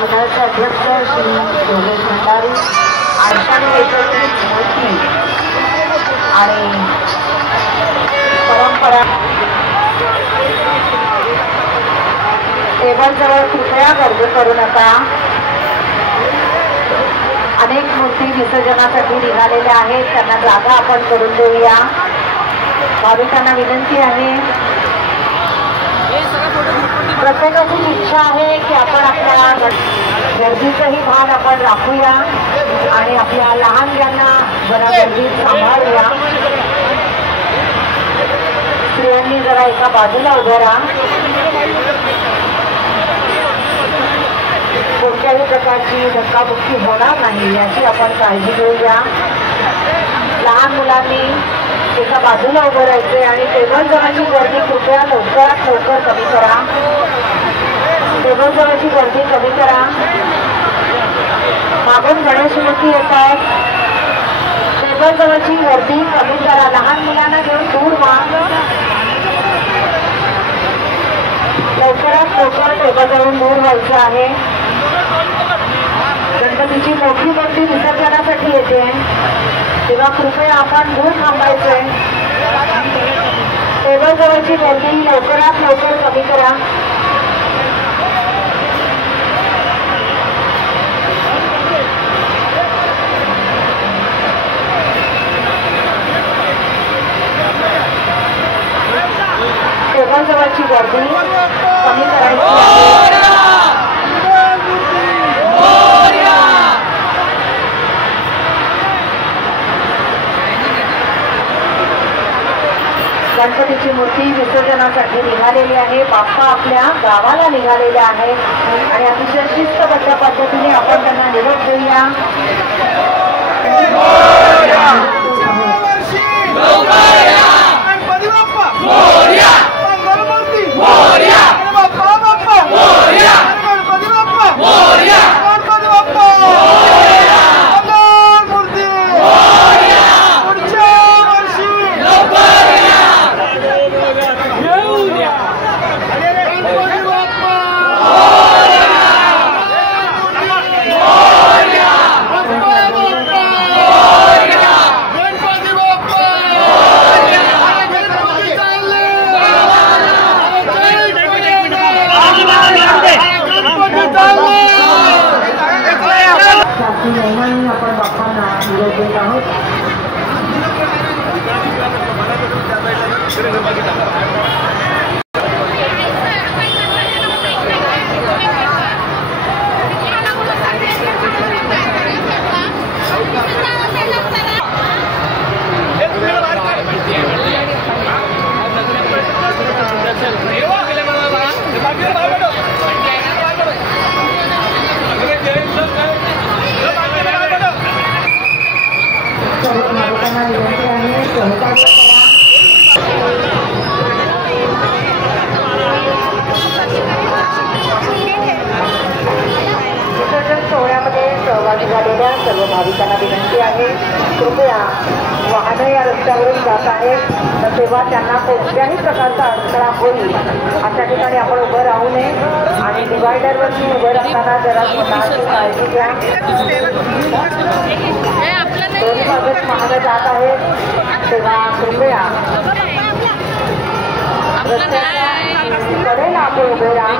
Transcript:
महामंडळाचे अध्यक्ष श्री योगेश भंडारी, आषाढी एकादशी मूर्ती आणि परंपरा टेबलजवळ कृपया गर्दी करू नका। अनेक मूर्ती विसर्जनासाठी निघालेल्या आहेत, त्यांना जागा आपण करून देऊया। भाविकांना विनंती आहे, प्रत्येकाची इच्छा आहे की आपण आपल्या गर्दीचंही भान आपण राखूया आणि आपल्या लहानग्यांना जरा गर्दीत सांभाळूया। स्त्रियांनी जरा एका बाजूला उभं राहा। कोणत्याही प्रकारची धक्काबुक्की होणार नाही याची आपण काळजी घेऊया। लहान मुलांनी एका बाजूला उभं राहायचे आणि टेबल जवळची गर्दी कृपया लवकरात लवकर कमी करा। टेबल जवळची गर्दी कमी करा। मागून गणेश मूर्ती येत आहेत, टेबल जवळची गर्दी कमी करा। लहान मुलांना घेऊन दूर व्हा। लवकरात लवकर टेबल जवळून दूर व्हायचं आहे। गणपतीची मोठी मूर्ती विसर्जनासाठी येते तेव्हा कृपया आपण दूर थांबायचे। टेबल जवळची गर्दी लवकरात लवकर कमी करा। टेबल जवळची गर्दी कमी करायची। गणपतीची मूर्ती विसर्जनासाठी निघालेली आहे। बाप्पा आपल्या गावाला निघालेले आहेत आणि अतिशय शिस्तबद्ध पद्धतीने आपण त्यांना निरोप देऊया। आपण बाप्पांना निरोप देत आहोत। विसर्जन सोहळ्यामध्ये सहभागी झालेल्या सर्व भाविकांना विनंती आहे, कृपया वाहनं या रस्त्यावरून जात आहेत तर तेव्हा त्यांना कोणत्याही प्रकारचा अडथळा होईल अशा ठिकाणी आपण उभं राहू नये आणि डिवायडरवरती उभं राहताना जरा स्वतःची काळजी घ्या। दोन्ही बाजूस वाहनं जात आहेत तेव्हा कृपया रस्त्याच्या कडेला आपण उभे राहा।